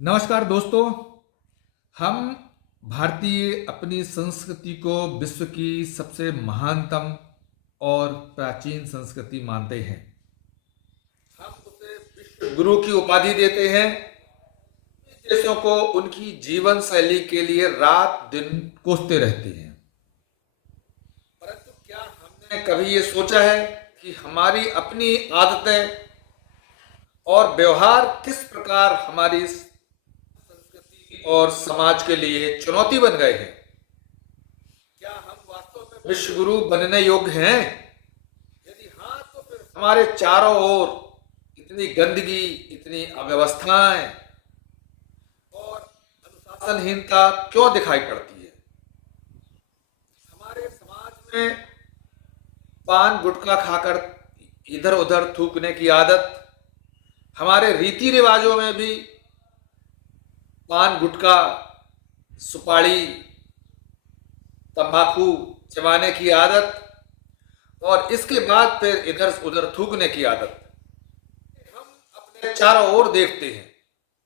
नमस्कार दोस्तों। हम भारतीय अपनी संस्कृति को विश्व की सबसे महानतम और प्राचीन संस्कृति मानते हैं। हम उसे विश्व गुरु की उपाधि देते हैं। देशों को उनकी जीवन शैली के लिए रात दिन कोसते रहते हैं। परंतु क्या हमने कभी ये सोचा है कि हमारी अपनी आदतें और व्यवहार किस प्रकार हमारी संस्कृति और समाज के लिए चुनौती बन गए हैं? क्या हम वास्तव में विश्व गुरु बनने योग्य हैं? यदि हाँ, तो फिर हमारे चारों ओर इतनी गंदगी, इतनी अव्यवस्थाएं और अनुशासनहीनता क्यों दिखाई पड़ती है? हमारे समाज में पान गुटखा खाकर इधर उधर थूकने की आदत, हमारे रीति रिवाजों में भी पान गुटखा, सुपारी, तंबाकू चबाने की आदत और इसके बाद फिर इधर उधर थूकने की आदत हम अपने चारों ओर देखते हैं।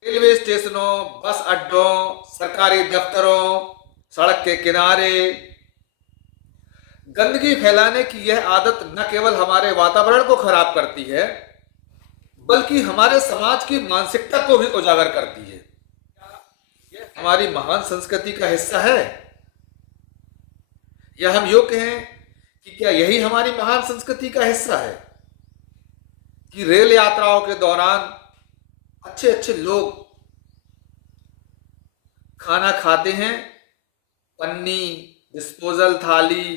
रेलवे स्टेशनों, बस अड्डों, सरकारी दफ्तरों, सड़क के किनारे गंदगी फैलाने की यह आदत न केवल हमारे वातावरण को खराब करती है, बल्कि हमारे समाज की मानसिकता को भी उजागर करती है। यह हमारी महान संस्कृति का हिस्सा है? या हम योग्य हैं कि क्या यही हमारी महान संस्कृति का हिस्सा है कि रेल यात्राओं के दौरान अच्छे अच्छे लोग खाना खाते हैं, पन्नी, डिस्पोजल थाली,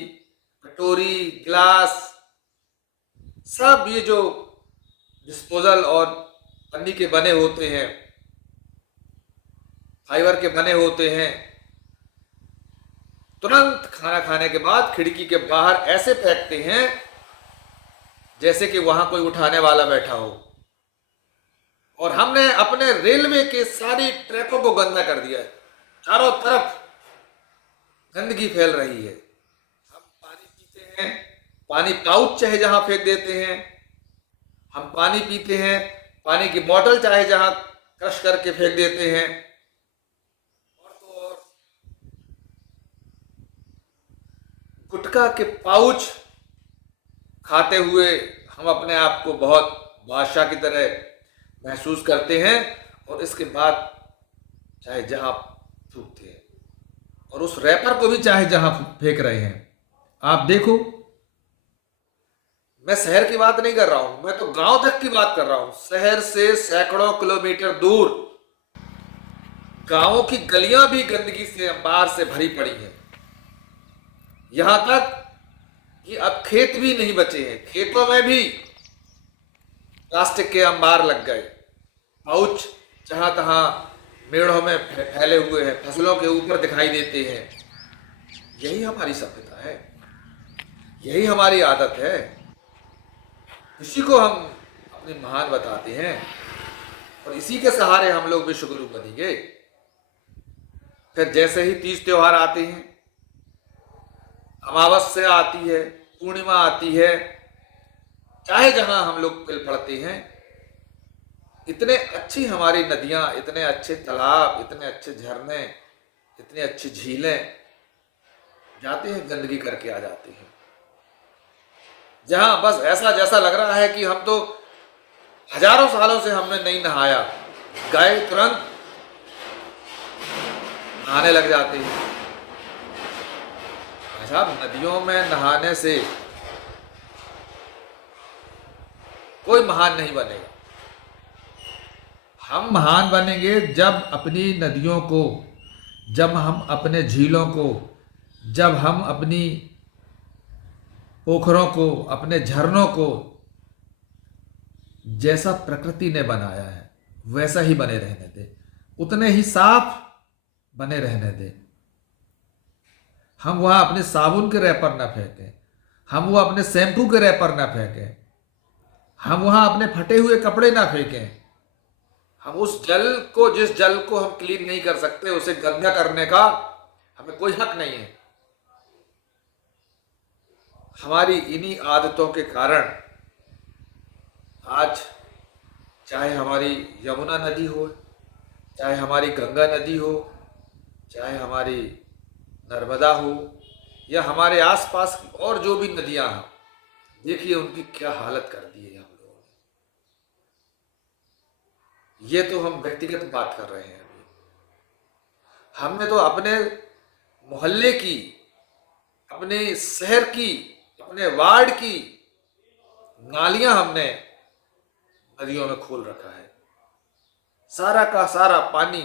कटोरी, गिलास, सब ये जो डिस्पोजल और पन्नी के बने होते हैं, फाइबर के बने होते हैं, तुरंत खाना खाने के बाद खिड़की के बाहर ऐसे फेंकते हैं जैसे कि वहां कोई उठाने वाला बैठा हो। और हमने अपने रेलवे के सारी ट्रैकों को गंदा कर दिया है। चारों तरफ गंदगी फैल रही है। हम पानी पीते हैं, पानी पाउच चाहे जहां फेंक देते हैं। हम पानी पीते हैं, पानी की बोतल चाहे जहां क्रश करके फेंक देते हैं। और तो और गुटखा के पाउच खाते हुए हम अपने आप को बहुत बादशाह की तरह महसूस करते हैं और इसके बाद चाहे जहां थूकते हैं और उस रैपर को भी चाहे जहां फेंक रहे हैं। आप देखो, मैं शहर की बात नहीं कर रहा हूं, मैं तो गांव तक की बात कर रहा हूं। शहर से सैकड़ों किलोमीटर दूर गांवों की गलियां भी गंदगी से, अंबार से भरी पड़ी हैं। यहां तक कि अब खेत भी नहीं बचे हैं, खेतों में भी प्लास्टिक के अंबार लग गए। पाउच जहां तहां मेड़ों में फैले हुए हैं, फसलों के ऊपर दिखाई देते हैं। यही हमारी सभ्यता है, यही हमारी आदत है। इसी को हम अपने महान बताते हैं और इसी के सहारे हम लोग विश्व गुरु बनेंगे। फिर जैसे ही तीज त्योहार आते हैं, अमावस्या आती है, पूर्णिमा आती है, चाहे जहां हम लोग पिल पड़ते हैं, इतने अच्छी हमारी नदियां, इतने अच्छे तालाब, इतने अच्छे झरने, इतनी अच्छी झीलें, जाते हैं गंदगी करके आ जाते हैं। जहां बस ऐसा जैसा लग रहा है कि हम तो हजारों सालों से हमने नहीं नहाया, गए तुरंत नहाने लग जाते हैं। साहब, नदियों में नहाने से कोई महान नहीं बनेगा। हम महान बनेंगे जब अपनी नदियों को, जब हम अपने झीलों को, जब हम अपनी पोखरों को, अपने झरनों को जैसा प्रकृति ने बनाया है वैसा ही बने रहने दे, उतने ही साफ बने रहने दे। हम वहां अपने साबुन के रैपर ना फेंकें, हम वो अपने शैम्पू के रैपर ना फेंकें, हम वहां अपने फटे हुए कपड़े ना फेंकें। हम उस जल को, जिस जल को हम क्लीन नहीं कर सकते, उसे गंदा करने का हमें कोई हक नहीं है। हमारी इन्हीं आदतों के कारण आज चाहे हमारी यमुना नदी हो, चाहे हमारी गंगा नदी हो, चाहे हमारी नर्मदा हो, या हमारे आसपास की और जो भी नदियां हैं, देखिए उनकी क्या हालत कर दी है हम लोगों ने। ये तो हम व्यक्तिगत बात कर रहे हैं अभी। हमने तो अपने मोहल्ले की, अपने शहर की, अपने वार्ड की नालियां हमने नदियों में खोल रखा है। सारा का सारा पानी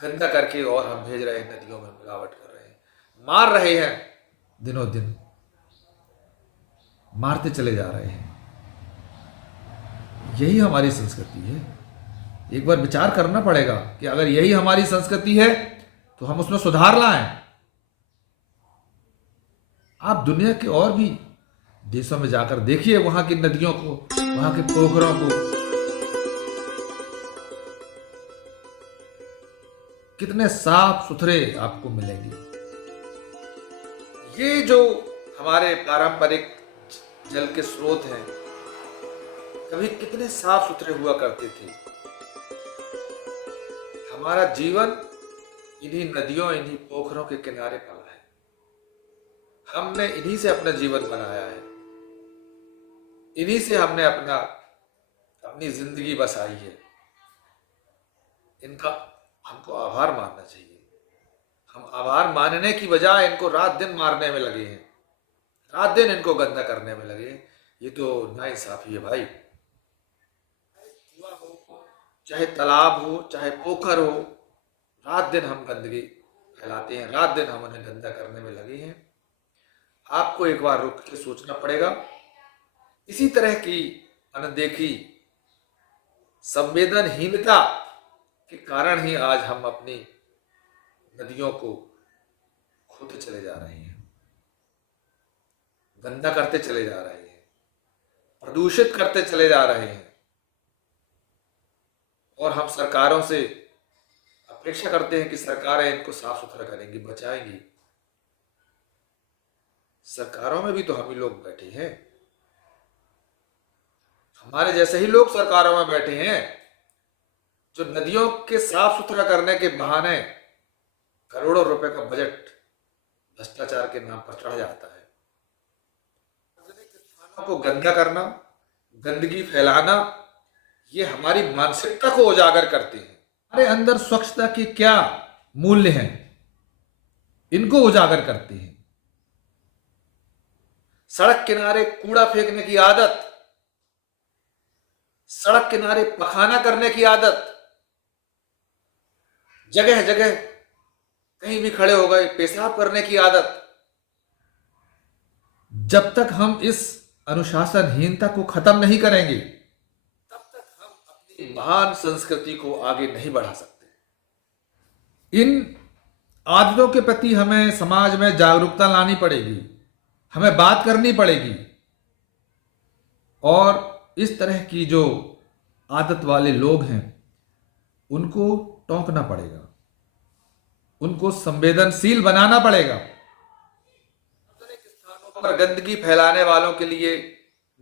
गंदा करके और हम भेज रहे हैं, नदियों में मिलावट कर रहे हैं, मार रहे हैं, दिनों दिन मारते चले जा रहे हैं। यही हमारी संस्कृति है। एक बार विचार करना पड़ेगा कि अगर यही हमारी संस्कृति है तो हम उसमें सुधार लाएं। आप दुनिया के और भी देशों में जाकर देखिए, वहां की नदियों को, वहां के पोखरों को, कितने साफ सुथरे आपको मिलेंगे। ये जो हमारे पारंपरिक जल के स्रोत हैं, कभी कितने साफ सुथरे हुआ करते थे। हमारा जीवन इन्हीं नदियों, इन्हीं पोखरों के किनारे पला है। हमने इन्हीं से अपना जीवन बनाया है, इन्हीं से हमने अपनी जिंदगी बसाई है। इनका हमको आभार मानना चाहिए। हम आभार मानने की बजाय इनको रात दिन मारने में लगे हैं, रात दिन इनको गंदा करने में लगे हैं। ये तो नाइंसाफी है भाई। चाहे तालाब हो, चाहे पोखर हो, रात दिन हम गंदगी फैलाते हैं, रात दिन हम उन्हें गंदा करने में लगे हैं। आपको एक बार रुक के सोचना पड़ेगा। इसी तरह की अनदेखी, संवेदनहीनता के कारण ही आज हम अपनी नदियों को खोते चले जा रहे हैं, गंदा करते चले जा रहे हैं, प्रदूषित करते चले जा रहे हैं। और हम सरकारों से अपेक्षा करते हैं कि सरकारें इनको साफ सुथरा करेंगी, बचाएंगी। सरकारों में भी तो हम ही लोग बैठे हैं, हमारे जैसे ही लोग सरकारों में बैठे हैं, जो नदियों के साफ सुथरा करने के बहाने करोड़ों रुपए का बजट भ्रष्टाचार के नाम पर चढ़ जाता है। स्थानों को गंदा करना, गंदगी फैलाना, ये हमारी मानसिकता को उजागर करते हैं। हमारे अंदर स्वच्छता के क्या मूल्य हैं, इनको उजागर करते हैं। सड़क किनारे कूड़ा फेंकने की आदत, सड़क किनारे पखाना करने की आदत, जगह जगह कहीं भी खड़े हो गए पेशाब करने की आदत, जब तक हम इस अनुशासनहीनता को खत्म नहीं करेंगे, तब तक हम अपनी महान संस्कृति को आगे नहीं बढ़ा सकते। इन आदतों के प्रति हमें समाज में जागरूकता लानी पड़ेगी, हमें बात करनी पड़ेगी, और इस तरह की जो आदत वाले लोग हैं उनको टोकना पड़ेगा, उनको संवेदनशील बनाना पड़ेगा। स्थानों पर गंदगी फैलाने वालों के लिए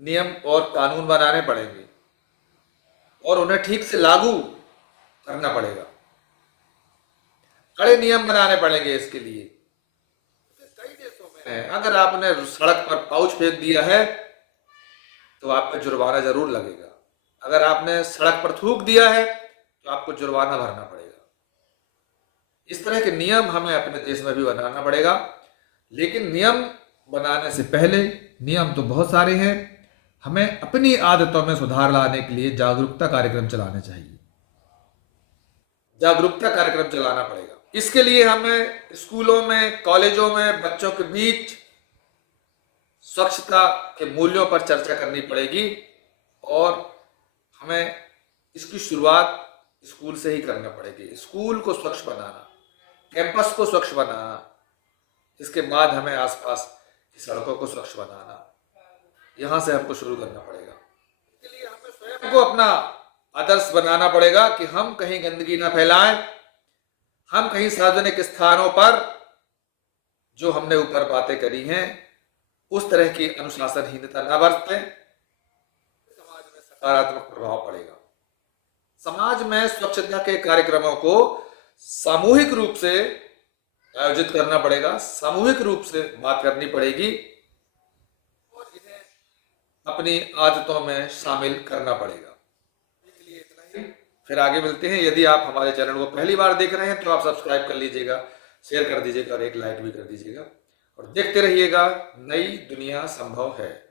नियम और कानून बनाने पड़ेंगे और उन्हें ठीक से लागू करना पड़ेगा। कड़े नियम बनाने पड़ेंगे इसके लिए। कई देशों में अगर आपने सड़क पर पाउच फेंक दिया है तो आपका जुर्माना जरूर लगेगा। अगर आपने सड़क पर थूक दिया है तो आपको जुर्माना भरना पड़ेगा। इस तरह के नियम हमें अपने देश में भी बनाना पड़ेगा। लेकिन नियम बनाने से पहले, नियम तो बहुत सारे हैं, हमें अपनी आदतों में सुधार लाने के लिए जागरूकता कार्यक्रम चलाने चाहिए, जागरूकता कार्यक्रम चलाना पड़ेगा। इसके लिए हमें स्कूलों में, कॉलेजों में बच्चों के बीच स्वच्छता के मूल्यों पर चर्चा करनी पड़ेगी और हमें इसकी शुरुआत स्कूल से ही करना पड़ेगी। स्कूल को स्वच्छ बनाना, कैंपस को स्वच्छ बनाना, इसके बाद हमें आसपास की सड़कों को स्वच्छ बनाना, यहां से हमको शुरू करना पड़ेगा। इसके लिए हमें स्वयं को अपना आदर्श बनाना पड़ेगा कि हम कहीं गंदगी ना फैलाएं, हम कहीं सार्वजनिक स्थानों पर जो हमने ऊपर बातें करी हैं उस तरह की अनुशासनहीनता न बरतें। समाज में सकारात्मक प्रभाव पड़ेगा। समाज में स्वच्छता के कार्यक्रमों को सामूहिक रूप से आयोजित करना पड़ेगा, सामूहिक रूप से बात करनी पड़ेगी और इन्हें अपनी आदतों में शामिल करना पड़ेगा। इसलिए इतना ही, फिर आगे मिलते हैं। यदि आप हमारे चैनल को पहली बार देख रहे हैं तो आप सब्सक्राइब कर लीजिएगा, शेयर कर दीजिएगा और एक लाइक भी कर दीजिएगा और देखते रहिएगा। नई दुनिया संभव है।